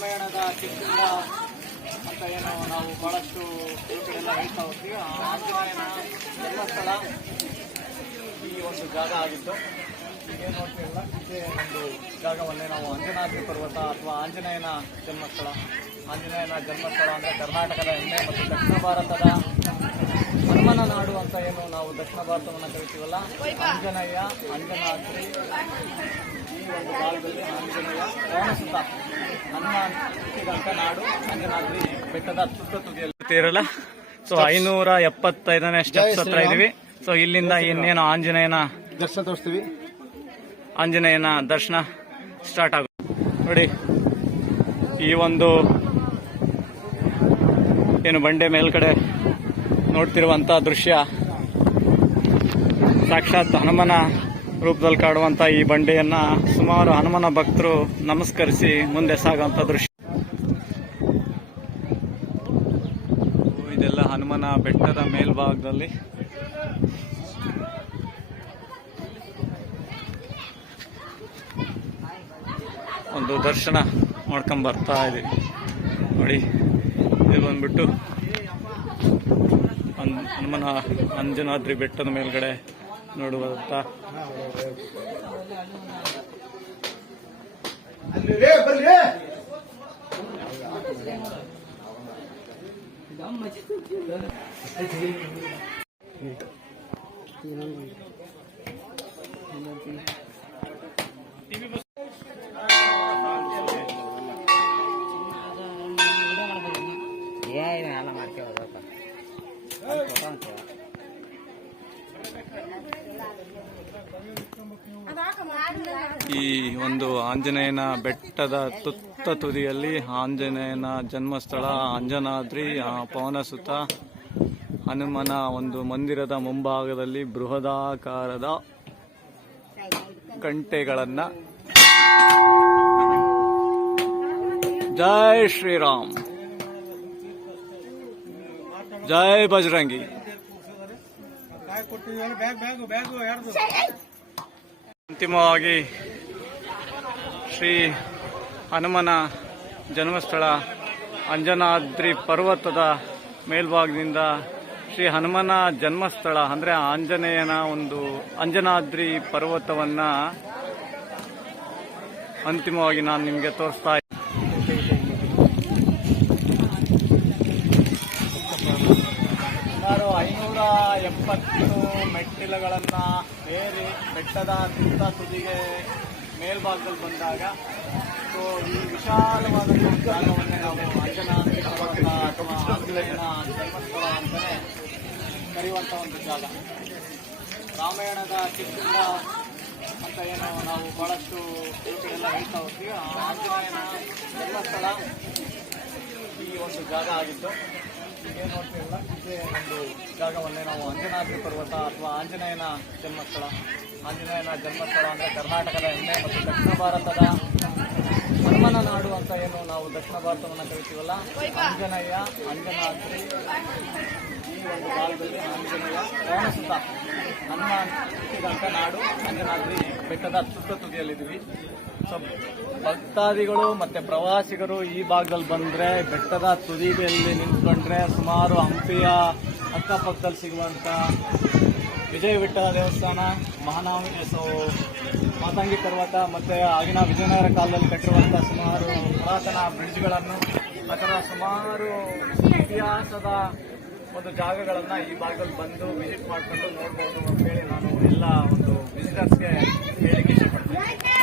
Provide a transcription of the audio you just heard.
ರಾಮಾಯಣದ ಚಿತ್ರ ಅಂತ ಏನು ನಾವು ಬಹಳಷ್ಟು ಎಲ್ಲ ಹೇಳ್ತಾ ಹೋಗ್ತೀವಿ ಆ ಆಂಜನೇಯನ ಜನ್ಮಸ್ಥಳ ಈ ಒಂದು ಜಾಗ ಆಗಿತ್ತು. ಏನು ನೋಡ್ತೀವಲ್ಲ ಇದೇ ಒಂದು ಜಾಗವನ್ನೇ ನಾವು ಅಂಜನಾದ್ರಿ ಪರ್ವತ ಅಥವಾ ಆಂಜನೇಯನ ಜನ್ಮಸ್ಥಳ. ಆಂಜನೇಯನ ಜನ್ಮಸ್ಥಳ ಅಂದರೆ ಕರ್ನಾಟಕದ ಹೆಮ್ಮೆ ಮತ್ತು ದಕ್ಷಿಣ ಭಾರತದ ಹನುಮನ ನಾಡು ಅಂತ ಏನು ನಾವು ದಕ್ಷಿಣ ಭಾರತವನ್ನು ಕರಿತೀವಲ್ಲ? ಅಂಜನಯ್ಯ ಅಂಜನಾದ್ರಿ ಈ ಒಂದು ಭಾಗದಲ್ಲಿ ಆಂಜನೇಯ ಪವನಸುತ ನಮ್ಮ ಹುಟ್ಟಿದಂತ ನಾಡು ಅಂಜನಾದ್ರಿ ಬೆಟ್ಟದ ತುತ್ತ ತುದಿಯಲ್ಲಿ ಇರಲ್ಲ ಸೊ ಐನೂರ ಎಪ್ಪತ್ತೈದನೇ ಸ್ಟೆಪ್ಸ್ ಹತ್ರ ಇದೀವಿ ಸೊ ಇಲ್ಲಿಂದ ಇನ್ನೇನು ಆಂಜನೇಯನ ದರ್ಶನ ತೋರಿಸ್ತೀವಿ. ಆಂಜನೇಯನ ದರ್ಶನ ಸ್ಟಾರ್ಟ್ ಆಗುತ್ತೆ ನೋಡಿ ಈ ಒಂದು ಏನು ಬಂಡೆ ಮೇಲ್ಗಡೆ ನೋಡ್ತಿರುವಂತ ದೃಶ್ಯ. ಸಾಕ್ಷಾತ್ ಹನುಮನ ರೂಪದಲ್ಲಿ ಕಾಡುವಂತ ಈ ಬಂಡೆಯನ್ನ ಸುಮಾರು ಹನುಮನ ಭಕ್ತರು ನಮಸ್ಕರಿಸಿ ಮುಂದೆ ಸಾಗುವಂತ ದೃಶ್ಯ. ಇದೆಲ್ಲ ಹನುಮನ ಬೆಟ್ಟದ ಮೇಲ್ಭಾಗದಲ್ಲಿ. ಒಂದು ದರ್ಶನ ಮಾಡ್ಕೊಂಡ್ ಬರ್ತಾ ಇದೀವಿ ನೋಡಿ ಇದು ಬಂದ್ಬಿಟ್ಟು ಹನುಮನ ಅಂಜನಾದ್ರಿ ಬೆಟ್ಟದ ಮೇಲ್ಗಡೆ ನೋಡುವಂತ. ಈ ಒಂದು ಆಂಜನೇಯನ ಬೆಟ್ಟದ ತುತ್ತ ತುದಿಯಲ್ಲಿ ಆಂಜನೇಯನ ಜನ್ಮಸ್ಥಳ ಅಂಜನಾದ್ರಿ ಪವನಸುತ, ಹನುಮನ ಒಂದು ಮಂದಿರದ ಮುಂಭಾಗದಲ್ಲಿ ಬೃಹದಾಕಾರದ ಗಂಟೆಗಳನ್ನು ಜೈ ಶ್ರೀರಾಮ್. ಜೈ ಬಜರಂಗಿ. ಅಂತಿಮವಾಗಿ ಶ್ರೀ ಹನುಮನ ಜನ್ಮಸ್ಥಳ ಅಂಜನಾದ್ರಿ ಪರ್ವತದ ಮೇಲ್ಭಾಗದಿಂದ ಶ್ರೀ ಹನುಮನ ಜನ್ಮಸ್ಥಳ, ಅಂದರೆ ಆಂಜನೇಯನ ಒಂದು ಅಂಜನಾದ್ರಿ ಪರ್ವತವನ್ನು ಅಂತಿಮವಾಗಿ ನಾನು ನಿಮಗೆ ತೋರಿಸ್ತಾ ಸುಮಾರು ಐನೂರ ಎಪ್ಪತ್ತು ಮೆಟ್ಟಿಲುಗಳನ್ನ ಏರಿ ಬೆಟ್ಟದ ಸುತ್ತ ತುದಿಗೆ ಮೇಲ್ಭಾಗದಲ್ಲಿ ಬಂದಾಗ, ಸೊ ಈ ವಿಶಾಲವಾದ ಜಾಗವನ್ನೇ ನಾವು ಪರ್ವತ ಅಥವಾ ಆಂಜನೇಯನ ಧರ್ಮಸ್ಥಳ ಅಂತಲೇ ಕರೆಯುವಂಥ ಒಂದು ಜಾಗ. ರಾಮಾಯಣದ ಚಿತ್ರ ಅಂತ ಏನು ನಾವು ಬಹಳಷ್ಟು ಎಲ್ಲ ಹೇಳ್ತಾ ಹೋಗ್ತೀವಿ. ಆ ಆಂಜನೇಯನ ಜನ್ಮಸ್ಥಳ ಈ ಒಂದು ಜಾಗ ಆಗಿತ್ತು. ಏನು ಒಂದು ಜಾಗವನ್ನೇ ನಾವು ಅಂಜನಾದ್ರಿ ಪರ್ವತ ಅಥವಾ ಆಂಜನೇಯನ ಜನ್ಮಸ್ಥಳ ಆಂಜನೇಯನ ಜನ್ಮಸ್ಥಳ ಅಂದರೆ ಕರ್ನಾಟಕದ ಹೆಮ್ಮೆ ಮತ್ತು ದಕ್ಷಿಣ ಭಾರತದ ಹನುಮನ ನಾಡು ಅಂತ ಏನು ನಾವು ದಕ್ಷಿಣ ಭಾರತವನ್ನು ಕರಿತೀವಲ್ಲ ಆಂಜನೇಯ ಅಂಜನಾದ್ರಿ ಒಂದು ಸುತ್ತ ನಮ್ಮ ಹನುಮಾನ್ ನಾಡು ಅಂಜನಾದ್ರಿ ಬೆಟ್ಟದ ತುತ್ತ ತುದಿಯಲ್ಲಿದ್ದೀವಿ ಸೊ ಭಕ್ತಾದಿಗಳು ಮತ್ತೆ ಪ್ರವಾಸಿಗರು ಈ ಭಾಗದಲ್ಲಿ ಬಂದ್ರೆ ಬೆಟ್ಟದ ತುದಿಯಲ್ಲಿ ನಿಂತ್ಕೊಂಡ್ರೆ ಸುಮಾರು ಹಂಪಿಯ ಅಕ್ಕಪಕ್ಕದಲ್ಲಿ ಸಿಗುವಂತ ವಿಜಯ ವಿಠಲ ದೇವಸ್ಥಾನ ಮಹಾನಾಮಿ ಸೊ ಮಾತಂಗಿ ಪರ್ವತ ಮತ್ತೆ ಆಗಿನ ವಿಜಯನಗರ ಕಾಲದಲ್ಲಿ ಕಟ್ಟಿರುವಂತ ಸುಮಾರು ಪುರಾತನ ಬ್ರಿಡ್ಜ್ಗಳನ್ನು ಅಥವಾ ಸುಮಾರು ಇತಿಹಾಸದ ಒಂದು ಜಾಗಗಳನ್ನು ಈ ಭಾಗದಲ್ಲಿ ಬಂದು ವಿಸಿಟ್ ಮಾಡಿಕೊಂಡು ನೋಡ್ಬೋದು ಅಂತೇಳಿ ನಾನು ಎಲ್ಲ ಒಂದು ವಿಸಿಟರ್ಸ್ಗೆ ಹೇಳಿಕೆ ಇಷ್ಟಪಡ್ತೀನಿ.